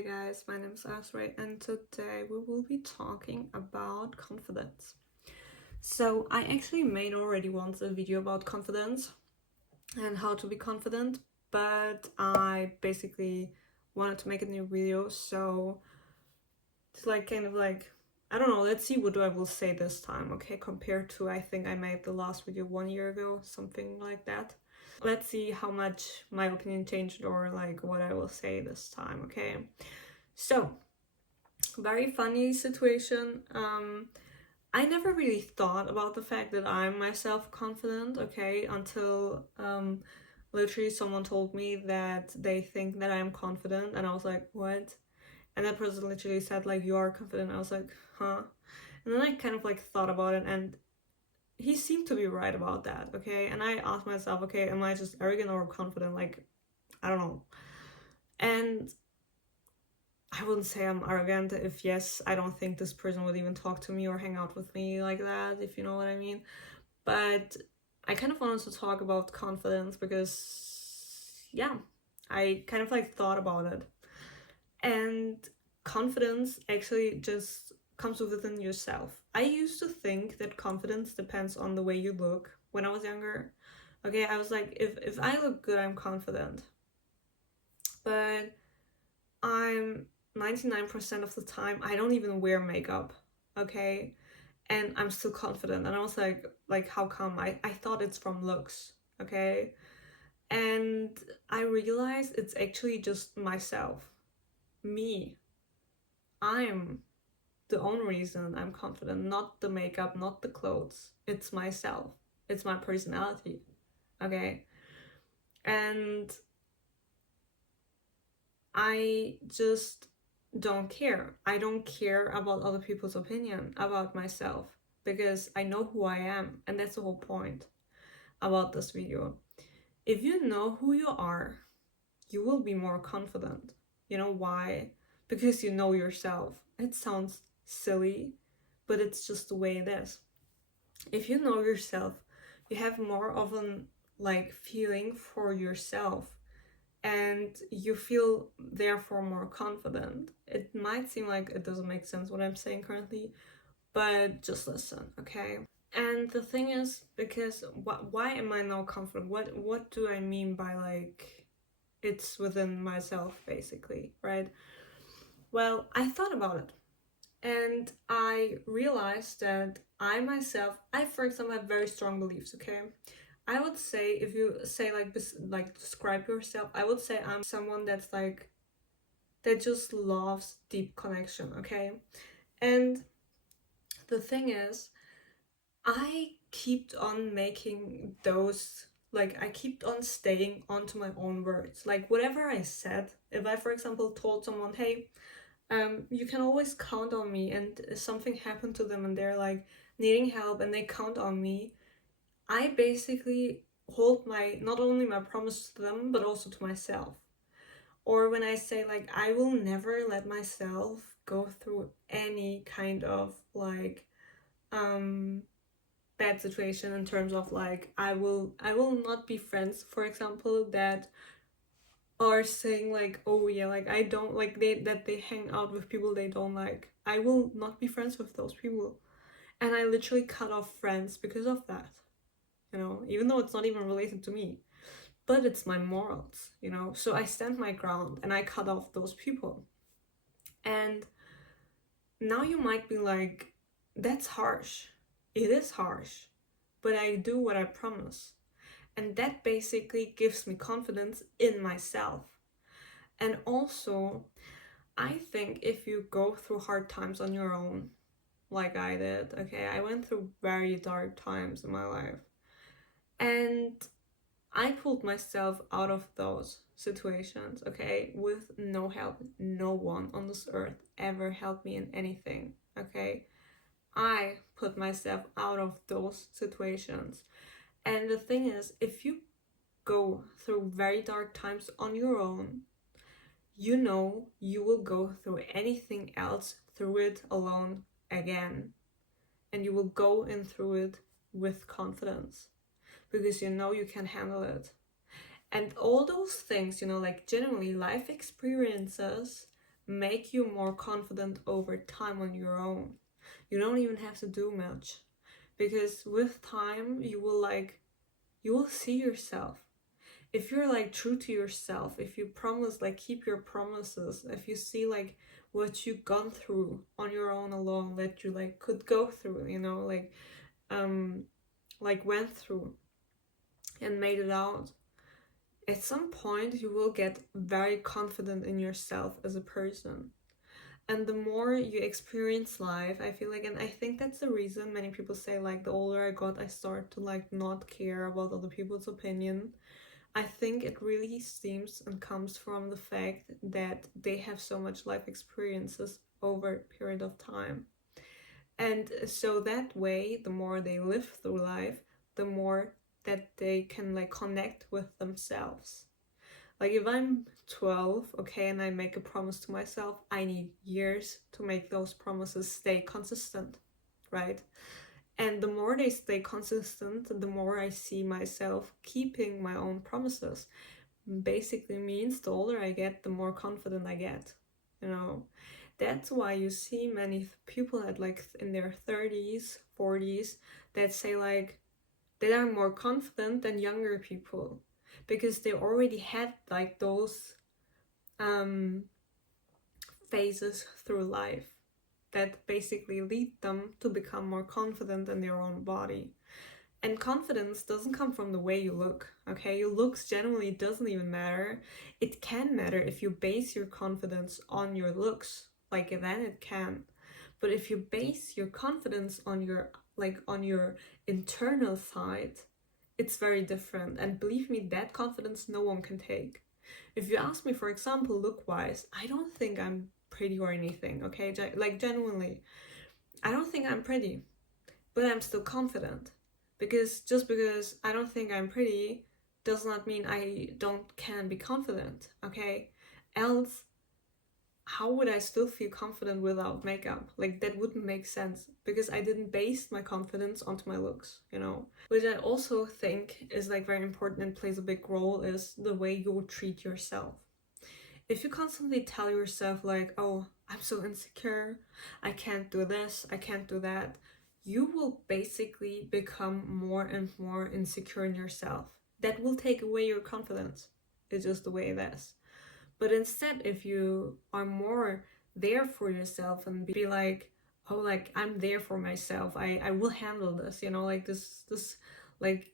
Hi guys, my name is Ayliz Ray and today we will be talking about confidence. So I actually made already once a video about confidence and how to be confident, but I basically wanted to make a new video, so it's I don't know, let's see what I will say this time, okay, compared to I think I made the last video 1 year ago, something like that. Let's see how much my opinion changed or like what I will say this time, okay? So, very funny situation. I never really thought about the fact that I'm myself confident, okay, until literally someone told me that they think that I'm confident, and I was like, what? And that person literally said, like, you are confident. I was like, huh? And then I kind of like thought about it, and he seemed to be right about that, okay? And I asked myself, okay, am I just arrogant or confident? Like, I don't know. And I wouldn't say I'm arrogant if, yes, I don't think this person would even talk to me or hang out with me like that, if you know what I mean. But I kind of wanted to talk about confidence because, yeah, I kind of like thought about it. And confidence actually just comes within yourself. I used to think that confidence depends on the way you look when I was younger. Okay, I was like, if I look good, I'm confident. But I'm 99% of the time I don't even wear makeup, okay? And I'm still confident. And I was like how come? I thought it's from looks, okay? And I realized it's actually just myself. Me. I'm the only reason I'm confident, not the makeup, not the clothes. It's myself. It's my personality. Okay? And I just don't care. I don't care about other people's opinion about myself because I know who I am, and that's the whole point about this video. If you know who you are, you will be more confident. You know why? Because you know yourself. It sounds silly, but it's just the way it is. If you know yourself, you have more of an feeling for yourself, and you feel therefore more confident. It might seem like it doesn't make sense what I'm saying currently, but just listen, okay? And the thing is, because why am I now confident? What do I mean by like it's within myself, basically, right? Well, I thought about it, and I realized that I myself, for example, have very strong beliefs, okay? I would say, if you say like describe yourself, I would say I'm someone that's like that just loves deep connection, okay? And the thing is, I kept on making those, like I kept on staying onto my own words. Like whatever I said, if I for example told someone, hey, you can always count on me, and something happened to them and they're like needing help and they count on me, I basically hold my not only my promise to them but also to myself. Or when I say like I will never let myself go through any kind of like bad situation, in terms of like I will not be friends, for example, that are saying like, oh yeah, like I don't like they hang out with people they don't like. I will not be friends with those people. And I literally cut off friends because of that. You know, even though it's not even related to me. But it's my morals, you know. So I stand my ground and I cut off those people. And now you might be like, that's harsh. It is harsh. But I do what I promise. And that basically gives me confidence in myself. And also, I think if you go through hard times on your own, like I did, okay, I went through very dark times in my life. And I pulled myself out of those situations, okay, with no help. No one on this earth ever helped me in anything, okay? I put myself out of those situations. And the thing is, if you go through very dark times on your own, you know you will go through anything else through it alone again. And you will go in through it with confidence because you know you can handle it. And all those things, you know, like genuinely life experiences make you more confident over time on your own. You don't even have to do much, because with time you will see yourself. If you're like true to yourself, if you promise, like keep your promises, if you see like what you've gone through on your own alone, that you like could go through, you know, like went through and made it out, at some point you will get very confident in yourself as a person. And the more you experience life, I feel like, and I think that's the reason many people say like the older I got, I start to like not care about other people's opinion. I think it really stems and comes from the fact that they have so much life experiences over a period of time. And so that way, the more they live through life, the more that they can like connect with themselves. Like if I'm 12, okay, and I make a promise to myself, I need years to make those promises stay consistent, right? And the more they stay consistent, the more I see myself keeping my own promises. Basically means the older I get, the more confident I get, you know. That's why you see many people at like in their 30s, 40s that say like they are more confident than younger people, because they already had like those phases through life that basically lead them to become more confident in their own body. And confidence doesn't come from the way you look, okay? Your looks generally doesn't even matter. It can matter if you base your confidence on your looks, like then it can. But if you base your confidence on your internal side, it's very different. And believe me, that confidence no one can take. If you ask me, for example, look-wise, I don't think I'm pretty or anything, okay? Like genuinely, I don't think I'm pretty, but I'm still confident. Because just because I don't think I'm pretty does not mean I can be confident, okay? Else, how would I still feel confident without makeup? Like that wouldn't make sense, because I didn't base my confidence onto my looks, you know? Which I also think is like very important and plays a big role is the way you treat yourself. If you constantly tell yourself like, oh, I'm so insecure, I can't do this, I can't do that, you will basically become more and more insecure in yourself. That will take away your confidence. It's just the way it is. But instead, if you are more there for yourself and be like, oh, like I'm there for myself, I will handle this, you know, like this like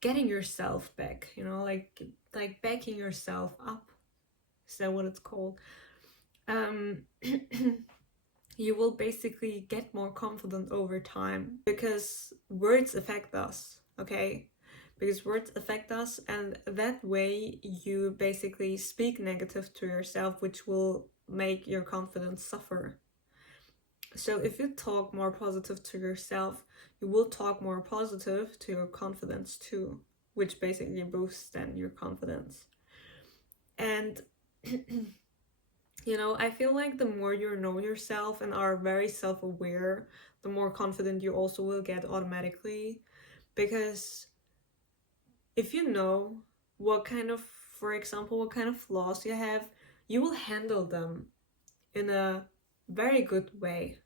getting yourself back, you know, like backing yourself up. Is that what it's called? You will basically get more confident over time, because words affect us, okay? Because words affect us, and that way you basically speak negative to yourself, which will make your confidence suffer. So if you talk more positive to yourself, you will talk more positive to your confidence too, which basically boosts then your confidence. And you know, I feel like the more you know yourself and are very self-aware, the more confident you also will get automatically. Because if you know what kind of, for example, what kind of flaws you have, you will handle them in a very good way.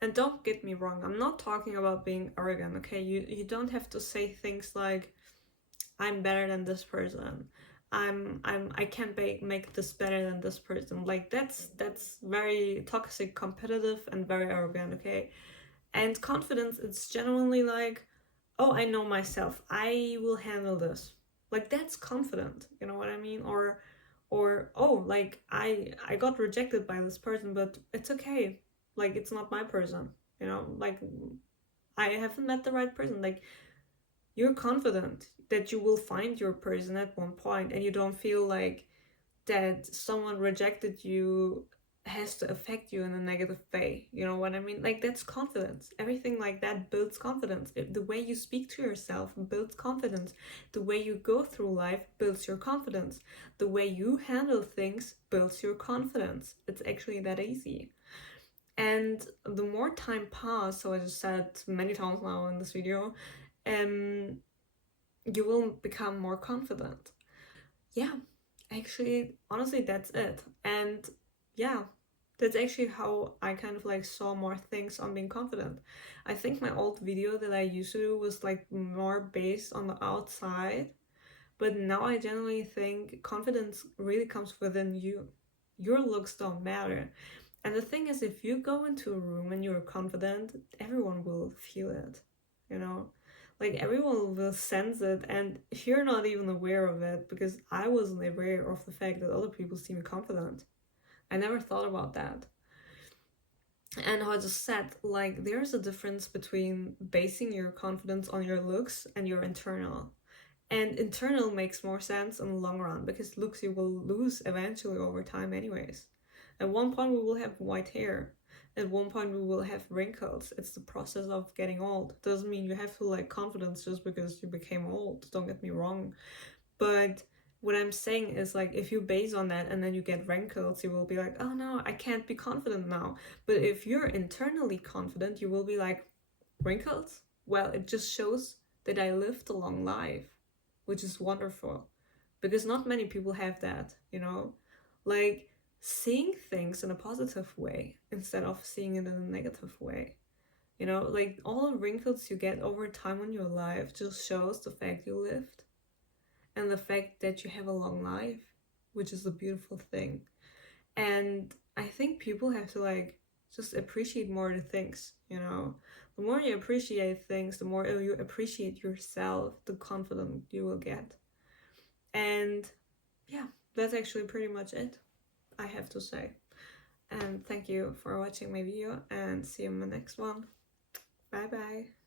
And don't get me wrong, I'm not talking about being arrogant, okay? You don't have to say things like, I'm better than this person. I can't make this better than this person. Like that's very toxic, competitive, and very arrogant, okay? And confidence, it's genuinely like, oh, I know myself, I will handle this. Like that's confident, you know what I mean? Or oh, like I got rejected by this person, but it's okay. Like it's not my person, you know? Like I haven't met the right person. Like you're confident that you will find your person at one point, and you don't feel like that someone rejected you has to affect you in a negative way. You know what I mean? Like that's confidence. Everything like that builds confidence. The way you speak to yourself builds confidence. The way you go through life builds your confidence. The way you handle things builds your confidence. It's actually that easy. And the more time passes, so I just said many times now in this video, you will become more confident. Yeah, actually, honestly, that's it. And yeah, that's actually how I kind of like saw more things on being confident. I think my old video that I used to do was like more based on the outside, but now I generally think confidence really comes within you. Your looks don't matter. And the thing is, if you go into a room and you're confident, everyone will feel it, you know? Like everyone will sense it, and you're not even aware of it because I wasn't aware of the fact that other people see me confident. I never thought about that. And how I just said, like, there's a difference between basing your confidence on your looks and your internal. And internal makes more sense in the long run because looks you will lose eventually over time, anyways. At one point, we will have white hair. At one point, we will have wrinkles. It's the process of getting old. Doesn't mean you have to like confidence just because you became old. Don't get me wrong. But what I'm saying is like if you base on that and then you get wrinkles, you will be like, oh no, I can't be confident now. But if you're internally confident, you will be like, wrinkles? Well, it just shows that I lived a long life, which is wonderful. Because not many people have that, you know? Like seeing things in a positive way instead of seeing it in a negative way. You know, like all the wrinkles you get over time in your life just shows the fact you lived and the fact that you have a long life, which is a beautiful thing. And I think people have to like just appreciate more the things, you know. The more you appreciate things, the more you appreciate yourself, the confident you will get. And yeah, that's actually pretty much it, I have to say. And thank you for watching my video and see you in the next one. Bye bye.